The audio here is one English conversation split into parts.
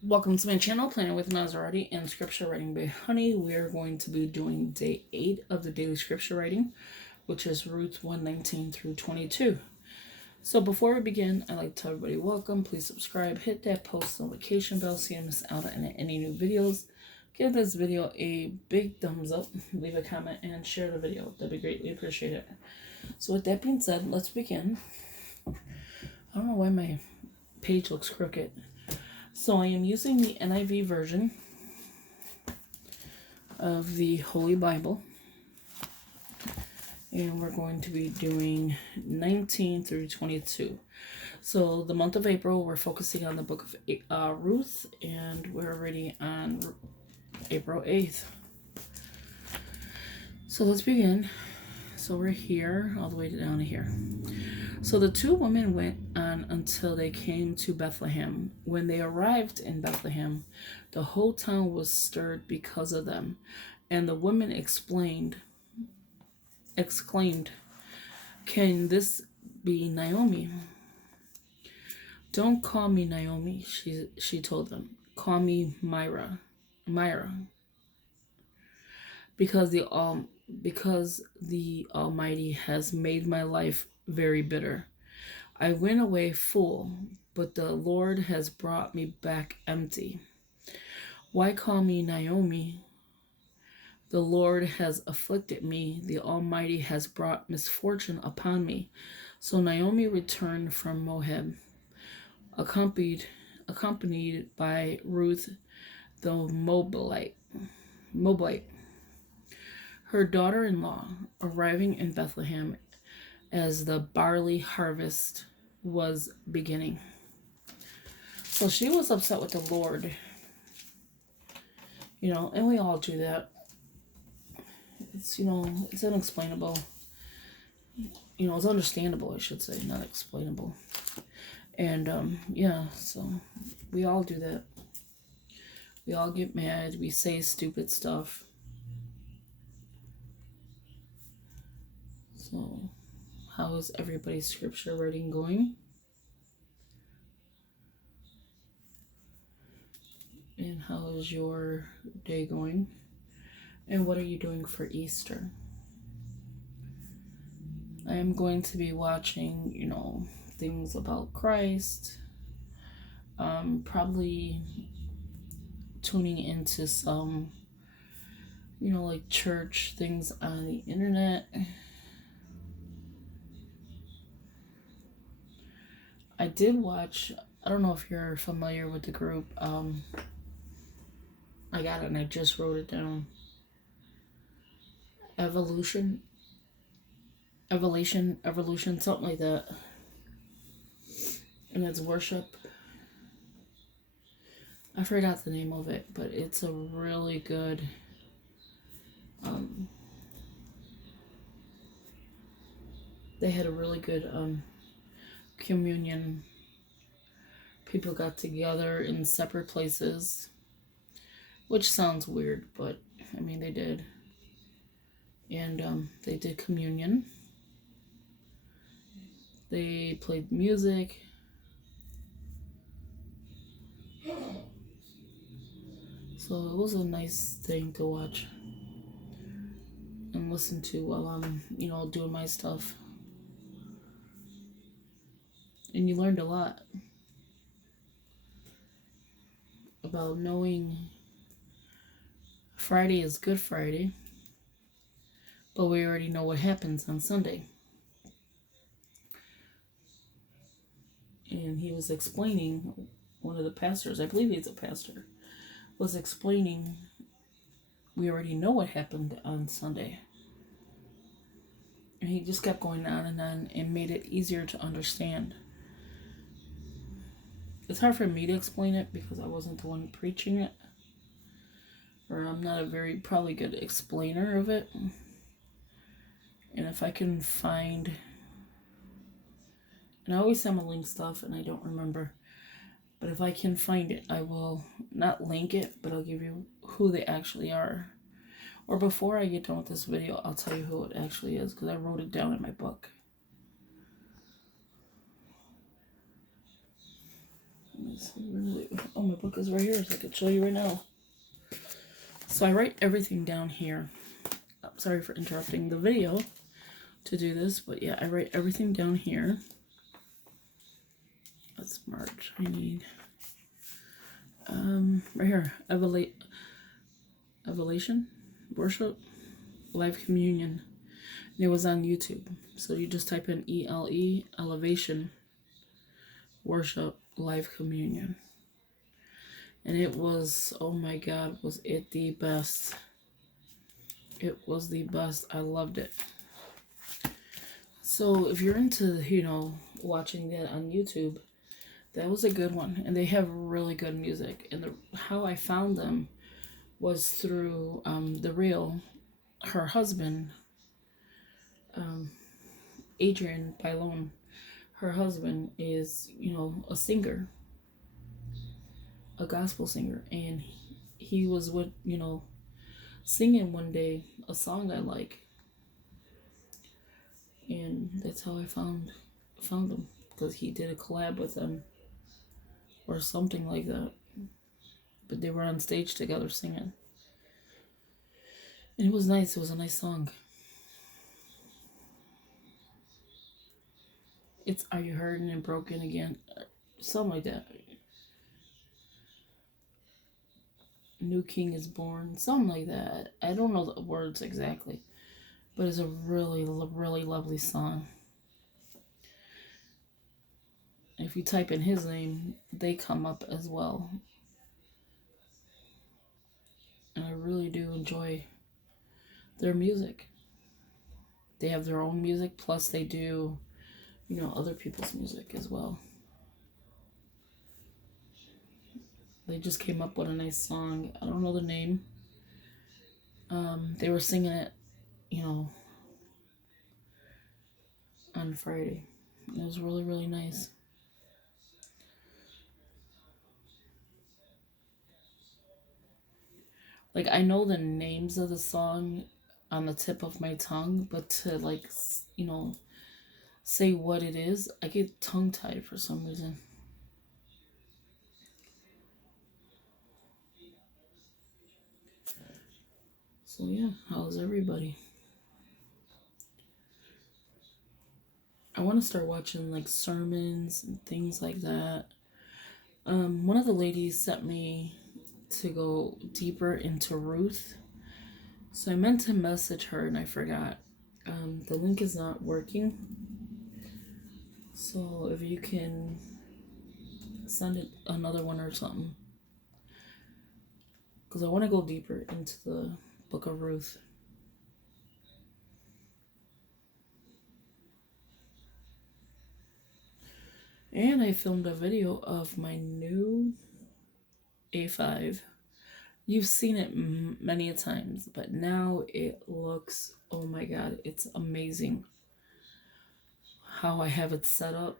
Welcome to my channel, Planning with Monserrate and Scripture Writing by Honey. We are going to be doing day 8 of the daily scripture writing, which is Ruth 1:19 through 22. So before we begin, I'd like to tell everybody welcome. Please subscribe, hit that post notification bell so you don't miss out on any new videos. Give this video a big thumbs up, leave a comment, and share the video. That'd be greatly appreciated. So with that being said, let's begin. I don't know why my page looks crooked. So I am using the NIV version of the Holy Bible. And we're going to be doing 19 through 22. So the month of April, we're focusing on the book of Ruth, and we're already on April 8th. So let's begin. So we're here, all the way down to here. So the two women went on until they came to Bethlehem. When they arrived in Bethlehem, the whole town was stirred because of them. And the women exclaimed, "Can this be Naomi?" "Don't call me Naomi," she told them. "Call me Myra, because the Almighty has made my life very bitter. I went away full, but the Lord has brought me back empty. Why call me Naomi? The Lord has afflicted me. The Almighty has brought misfortune upon me." So Naomi returned from Moab, accompanied by Ruth the Moabite, her daughter-in-law, arriving in Bethlehem as the barley harvest was beginning. So she was upset with the Lord, and we all do that. It's, it's unexplainable. It's understandable, I should say, not explainable. And, so we all do that. We all get mad. We say stupid stuff. So, how is everybody's scripture writing going? And how is your day going? And what are you doing for Easter? I am going to be watching, things about Christ. Probably tuning into some, like church things on the internet. I did watch, I don't know if you're familiar with the group. I got it and I just wrote it down. Evolution, something like that. And it's worship. I forgot the name of it, but it's a really good they had a really good communion. People got together in separate places, which sounds weird, but I mean they did. And they did communion. They played music. So it was a nice thing to watch and listen to while I'm, doing my stuff. And you learned a lot about knowing Friday is Good Friday, but we already know what happens on Sunday. And he was explaining, one of the pastors, I believe he's a pastor, was explaining we already know what happened on Sunday. And he just kept going on and made it easier to understand. It's hard for me to explain it because I wasn't the one preaching it. Or I'm not a very probably good explainer of it. And if I can find... And I always send a link stuff and I don't remember. But if I can find it, I will not link it, but I'll give you who they actually are. Or before I get done with this video, I'll tell you who it actually is because I wrote it down in my book. Oh, my book is right here, so I can show you right now. So I write everything down here. I'm sorry for interrupting the video to do this, but yeah, I write everything down here. That's March. I need right here, Evolution, Worship, Live Communion. And it was on YouTube. So you just type in ELE, Elevation, Worship, Live Communion. And it was, oh my God, was it the best. It was the best. I loved it. So if you're into, watching that on YouTube, that was a good one. And they have really good music. And how I found them was through the reel. Her husband, Adrian Bailon, her husband is, a singer, a gospel singer. And he was with, singing one day a song I like. And that's how I found him, because he did a collab with them or something like that. But they were on stage together singing. And it was nice. It was a nice song. It's Are You Hurting and Broken Again? Something like that. New King is Born. Something like that. I don't know the words exactly. But it's a really, really lovely song. If you type in his name, they come up as well. And I really do enjoy their music. They have their own music, plus they do, other people's music as well. They just came up with a nice song. I don't know the name. They were singing it, on Friday. It was really, really nice. Like, I know the names of the song on the tip of my tongue, but to, say what it is, I get tongue-tied for some reason. So yeah, how's everybody? I want to start watching sermons and things like that. One of the ladies sent me to go deeper into Ruth. So I meant to message her and I forgot. The link is not working. So if you can send it another one or something. Because I want to go deeper into the Book of Ruth. And I filmed a video of my new A5. You've seen it many a times, but now it looks, oh my God, it's amazing. How I have it set up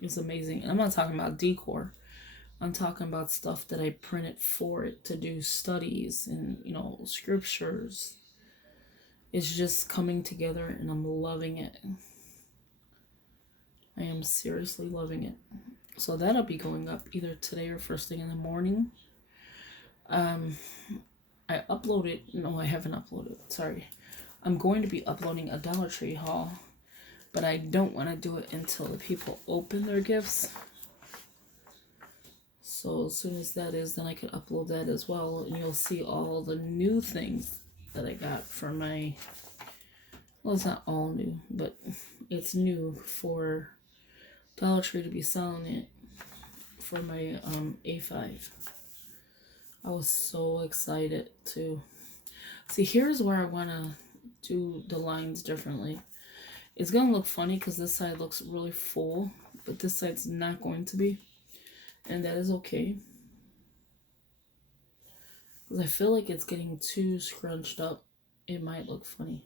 is amazing. And I'm not talking about decor. I'm talking about stuff that I printed for it to do studies and, scriptures. It's just coming together and I'm loving it. I am seriously loving it. So that'll be going up either today or first thing in the morning. I uploaded, no, I haven't uploaded, sorry. I'm going to be uploading a Dollar Tree haul, but I don't want to do it until the people open their gifts. So as soon as that is, then I can upload that as well, and you'll see all the new things that I got for my, well, it's not all new, but it's new for Dollar Tree to be selling it for my A5. I was so excited to see. Here's where I want to do the lines differently. It's going to look funny because this side looks really full, but this side's not going to be. And that is okay. Because I feel like it's getting too scrunched up. It might look funny.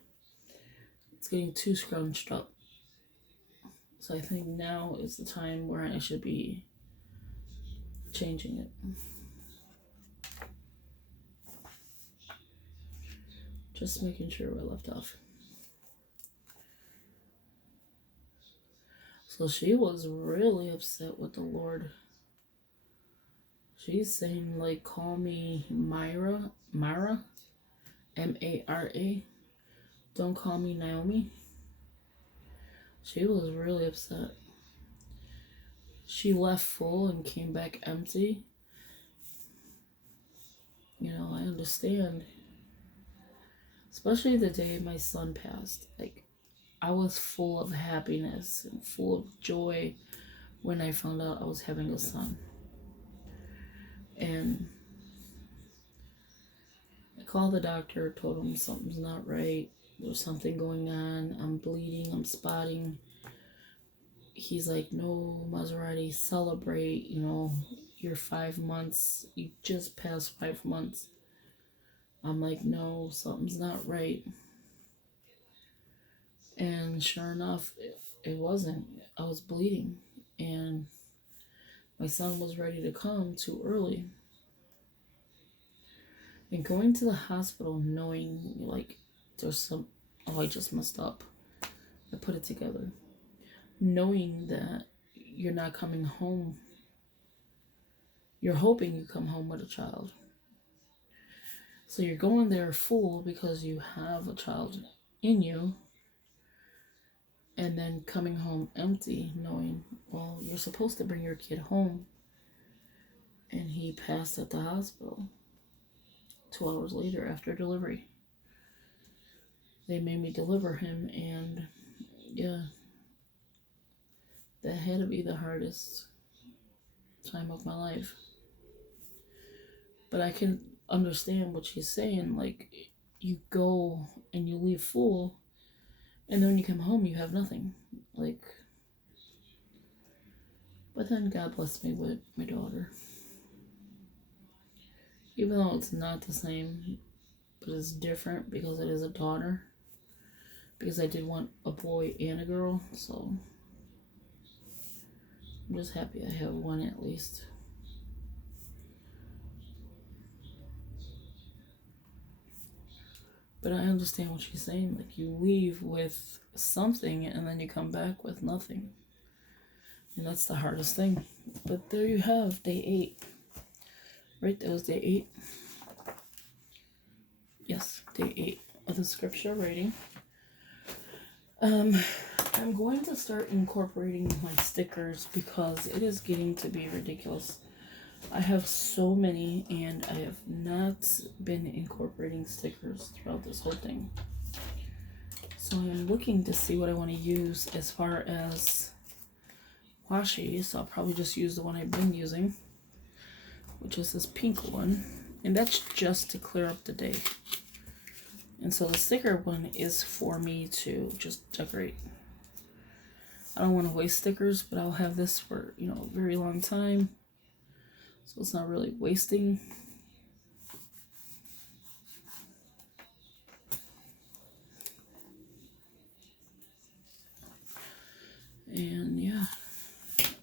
It's getting too scrunched up. So I think now is the time where I should be changing it. Just making sure we're left off. So she was really upset with the Lord She's saying, like, call me Mara, Mara. Don't call me Naomi. She was really upset. She left full and came back empty. You know, I understand. Especially the day my son passed. Like, I was full of happiness and full of joy when I found out I was having a son. And I called the doctor, told him something's not right. There's something going on. I'm bleeding, I'm spotting. He's like, no, Monserrate, celebrate. You know, you're 5 months. You just passed 5 months. I'm like, no, something's not right. And sure enough, it wasn't. I was bleeding. And my son was ready to come too early. And going to the hospital knowing, like, there's some, oh, I just messed up. I put it together. Knowing that you're not coming home. You're hoping you come home with a child. So you're going there full because you have a child in you. And then coming home empty, knowing, well, you're supposed to bring your kid home. And he passed at the hospital 2 hours later after delivery. They made me deliver him, and yeah, that had to be the hardest time of my life. But I can understand what she's saying. Like, you go and you leave full, and then when you come home, you have nothing. Like, but then God blessed me with my daughter. Even though it's not the same, but it's different because it is a daughter. Because I did want a boy and a girl, so I'm just happy I have one at least. But I understand what she's saying. Like, you leave with something and then you come back with nothing. And that's the hardest thing. But there you have day 8. Right, that was day 8. Yes, day 8 of the scripture reading. I'm going to start incorporating my stickers because it is getting to be ridiculous. I have so many and I have not been incorporating stickers throughout this whole thing. So I'm looking to see what I want to use as far as washi. So I'll probably just use the one I've been using, which is this pink one. And that's just to clear up the day. And so the sticker one is for me to just decorate. I don't want to waste stickers, but I'll have this for, you know, a very long time. So it's not really wasting. And yeah,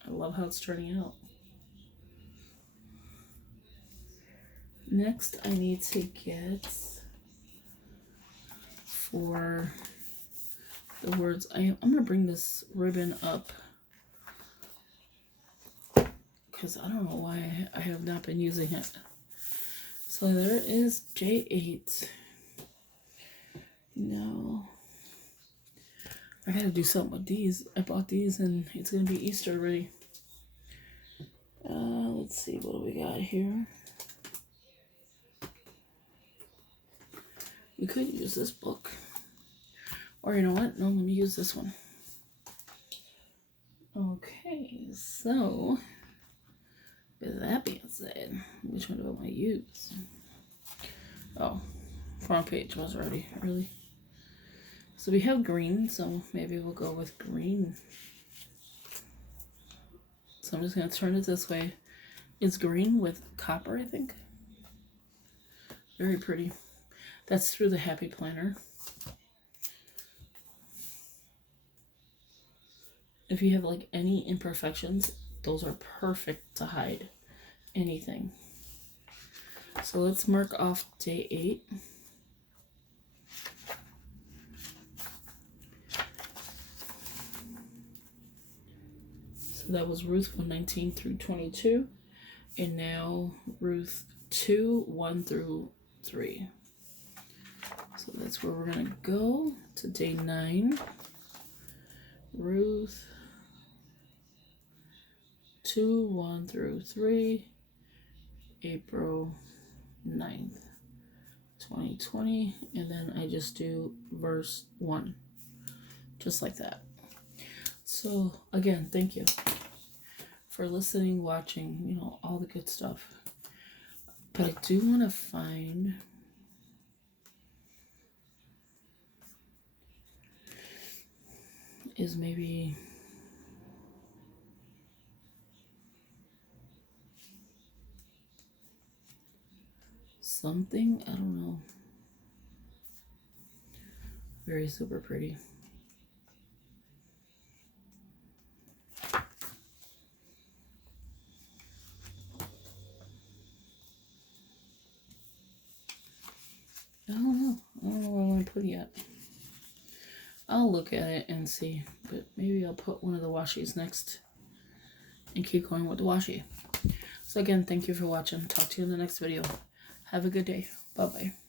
I love how it's turning out. Next, I need to get for the words. I'm going to bring this ribbon up because I don't know why I have not been using it. So there is J8. No. I gotta do something with these. I bought these and it's gonna be Easter already. Let's see, what do we got here? We could use this book. Or you know what? No, let me use this one. Okay, so with that being said, which one do I want to use? Oh, front page was already early. So we have green, so maybe we'll go with green. So I'm just going to turn it this way. It's green with copper, I think. Very pretty. That's through the Happy Planner. If you have like any imperfections, those are perfect to hide anything. So let's mark off day 8. So that was Ruth 1:19 through 22. And now Ruth 2, 1 through 3. So that's where we're going to go to day 9. Ruth 2, 1 through 3, April 9th, 2020. And then I just do verse 1, just like that. So again, thank you for listening, watching, all the good stuff. But I do want to find is maybe something, I don't know. Very super pretty. I don't know where I want to put it yet. I'll look at it and see, but maybe I'll put one of the washies next and keep going with the washi. So again, thank you for watching. Talk to you in the next video. Have a good day. Bye-bye.